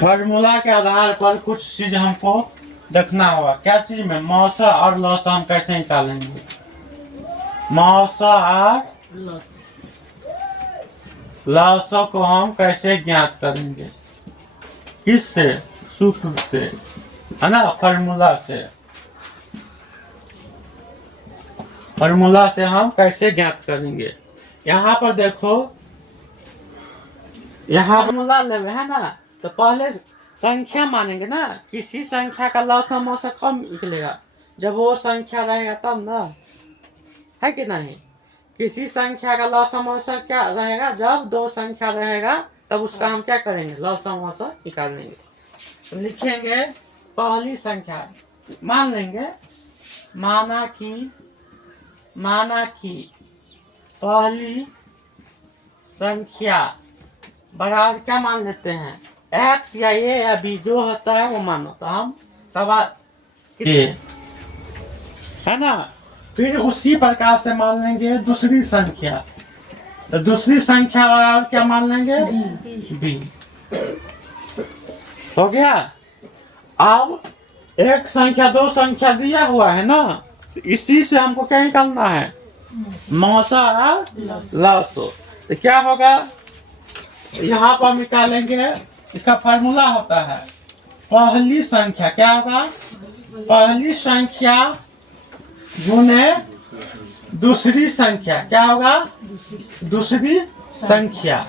Formula के आधार पर कुछ चीज हमको देखना होगा। क्या चीज में? मौसा और लौसा हम कैसे निकालेंगे? मौसा और लौसा को हम कैसे ज्ञात करेंगे? किससे? सूत्र से, है ना, फार्मूला से। फार्मूला से हम कैसे ज्ञात करेंगे? यहाँ पर देखो, यहाँ फार्मूला लेवे है ना, तो पहले संख्या मानेंगे ना। किसी संख्या का लौसा मौसा कम निकलेगा जब वो संख्या रहेगा तब ना, है कि नहीं? किसी संख्या का लौसा मौसा क्या रहेगा? जब दो संख्या रहेगा तब उसका हम क्या करेंगे? लौसा मौसा निकालेंगे। तो लिखेंगे पहली संख्या, मान लेंगे, माना कि पहली संख्या बराबर क्या मान लेते हैं? x या a या b जो होता है वो मानो। तो हम सवाल है ना। फिर उसी प्रकार से मान लेंगे दूसरी संख्या। तो दूसरी संख्या बराबर क्या मान लेंगे? b। हो गया। अब एक संख्या दो संख्या दिया हुआ है ना, तो इसी से हमको क्या निकालना है? मौसा और लौसा। तो क्या होगा? यहाँ पर निकालेंगे, इसका फार्मूला होता है पहली संख्या। क्या होगा? पहली संख्या गुने दूसरी संख्या। क्या होगा? दूसरी संख्या,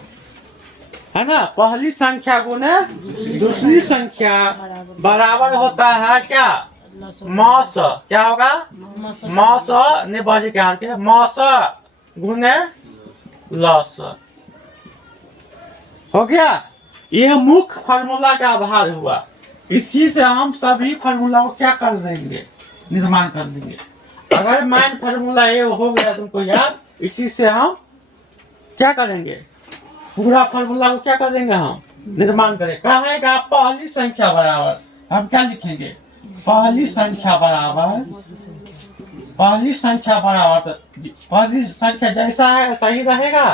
है ना। पहली संख्या गुने दूसरी संख्या बराबर होता है क्या? मौस। क्या होगा? मौस ने बाजी के हाथ के मौस गुने लौस। हो गया। ये मुख्य फार्मूला का आधार हुआ। इसी से हम सभी फार्मूला को क्या कर देंगे? निर्माण कर देंगे। अगर मेन फार्मूला ये हो गया तुमको याद, इसी से हम क्या करेंगे? पूरा फार्मूला को क्या कर देंगे? हम निर्माण करेंगे। कहेगा पहली संख्या बराबर, हम क्या लिखेंगे? पहली संख्या बराबर, पहली संख्या बराबर, तो पहली संख्या जैसा है ऐसा ही रहेगा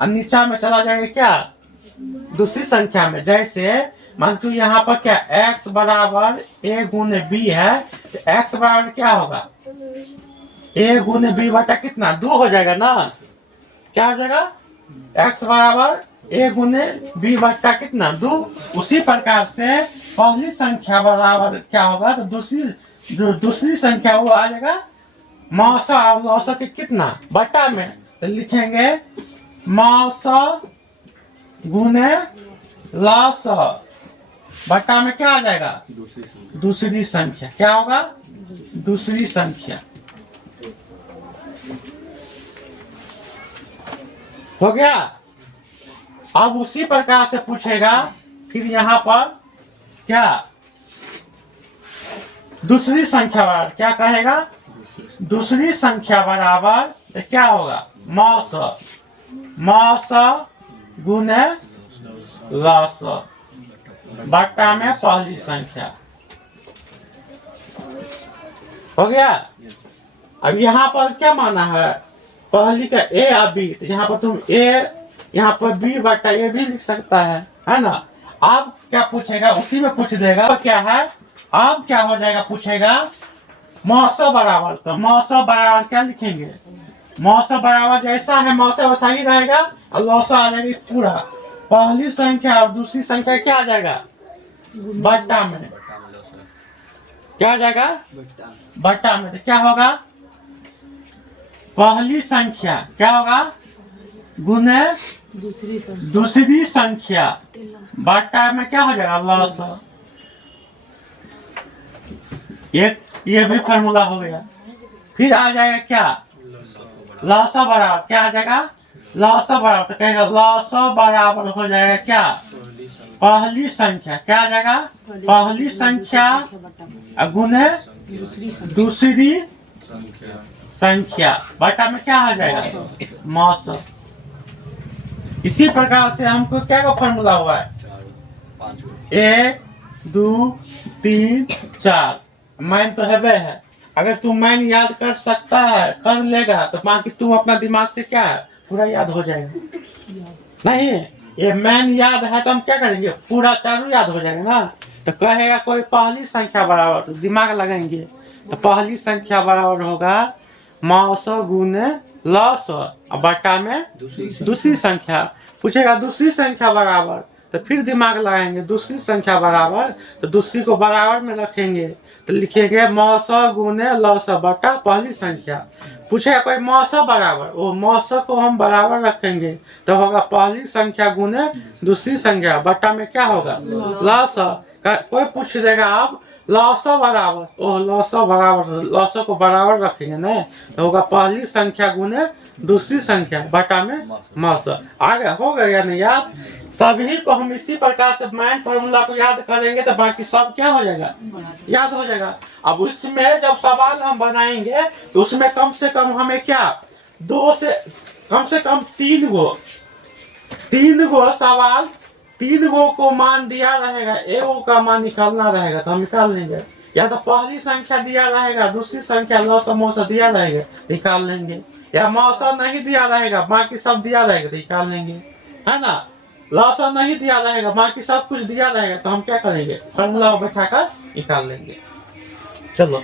और नीचा में चला जाएगा क्या? दूसरी संख्या में। जैसे मान तू यहाँ पर क्या x बराबर a गुने b है, तो x बराबर क्या होगा? a गुने b बटा कितना? 2 हो जाएगा ना। क्या हो जाएगा? x बराबर a गुने b बटा कितना? 2। उसी प्रकार से पहली संख्या बराबर क्या होगा? तो दूसरी संख्या वो आ जाएगा मौसा और लौसा के कितना? बटा में। तो लिखेंगे मौसा गुने लौसा बटा में क्या आ जाएगा? दूसरी संख्या। क्या होगा? दूसरी संख्या। हो गया। अब उसी प्रकार से पूछेगा फिर यहाँ पर क्या? दूसरी संख्या बराबर क्या कहेगा? दूसरी संख्या बराबर तो क्या होगा? मौसा, मौसा गुने लौसा बट्टा में पहली संख्या। हो गया। अब यहाँ पर क्या माना है? पहली का a और b। तो यहाँ पर तुम a, यहाँ पर b बट्टा a भी लिख सकता है ना। अब क्या पूछेगा? उसी में पूछ देगा। क्या है? अब क्या हो जाएगा? पूछेगा मौसा बराबर। तो मौसा बराबर क्या लिखेंगे? मौसा बराबर जैसा है मौसा वैसा ही रहेगा और लौसा आ जाएगी पूरा। पहली संख्या और दूसरी संख्या क्या आ जाएगा? बट्टा में। क्या आ जाएगा? बट्टा में। तो क्या होगा? पहली संख्या क्या होगा? गुने दूसरी संख्या बट्टा में क्या हो जाएगा? लौसा। ये भी फार्मूला हो गया। फिर आ जाएगा क्या? लौसा बराबर क्या आ जाएगा? लौसा बराबर तो कहेगा लौसा बराबर हो जाएगा क्या? पहली संख्या। क्या आ जाएगा? पहली संख्या गुने दूसरी संख्या बटा में क्या आ जाएगा? मौसा। इसी प्रकार से हमको क्या का फॉर्मूला हुआ है? 1 2 3 4। मैन तो है। अगर तू मैन याद कर सकता है, कर लेगा, तो मान कि तुम अपना दिमाग से क्या है पूरा याद हो जाएगा। नहीं ये मैन याद है तो हम क्या करेंगे, पूरा चारों याद हो जाएगा ना। तो कहेगा कोई पहली संख्या बराबर, तो दिमाग लगाएंगे। तो पहली संख्या बराबर होगा 900 गुने 900 और बटा में दूसरी संख्या। पूछेगा दूसरी संख्या बराबर, तो फिर दिमाग लगाएंगे। दूसरी संख्या बराबर, तो दूसरी को बराबर में रखेंगे, तो लिखेंगे 900 गुने 900 बटा पहली संख्या। पूछेगा कोई 900 बराबर, वो 900 को हम बराबर रखेंगे, तो होगा पहली संख्या गुने दूसरी संख्या बटा में क्या होगा 900। कोई पूछ देगा आप 900 बराबर, ओ 900 बराबर, 900 को बराबर रखेंगे ना, तो होगा पहली संख्या गुने दूसरी संख्या बटा में 900। आगे हो गया नहीं याद। सभी को हम इसी प्रकार से मैन फॉर्मूला को याद करेंगे तो बाकी सब क्या हो जाएगा, याद हो जाएगा। अब उसमें जब सवाल हम बनाएंगे तो उसमें कम से कम हमें क्या, दो से कम तीन गो सवाल, 3 गो को मान दिया रहेगा, एगो का मान निकालना रहेगा तो हम निकाल लेंगे। या तो पहली संख्या दिया रहेगा, दूसरी संख्या 900 दिया रहेगा, निकाल लेंगे। या 900 नहीं दिया रहेगा, बाकी सब दिया रहेगा तो निकाल लेंगे, है ना। 900 नहीं दिया रहेगा, बाकी सब कुछ दिया रहेगा, तो हम क्या करेंगे, फॉर्मूला बैठा कर निकाल लेंगे। चलो।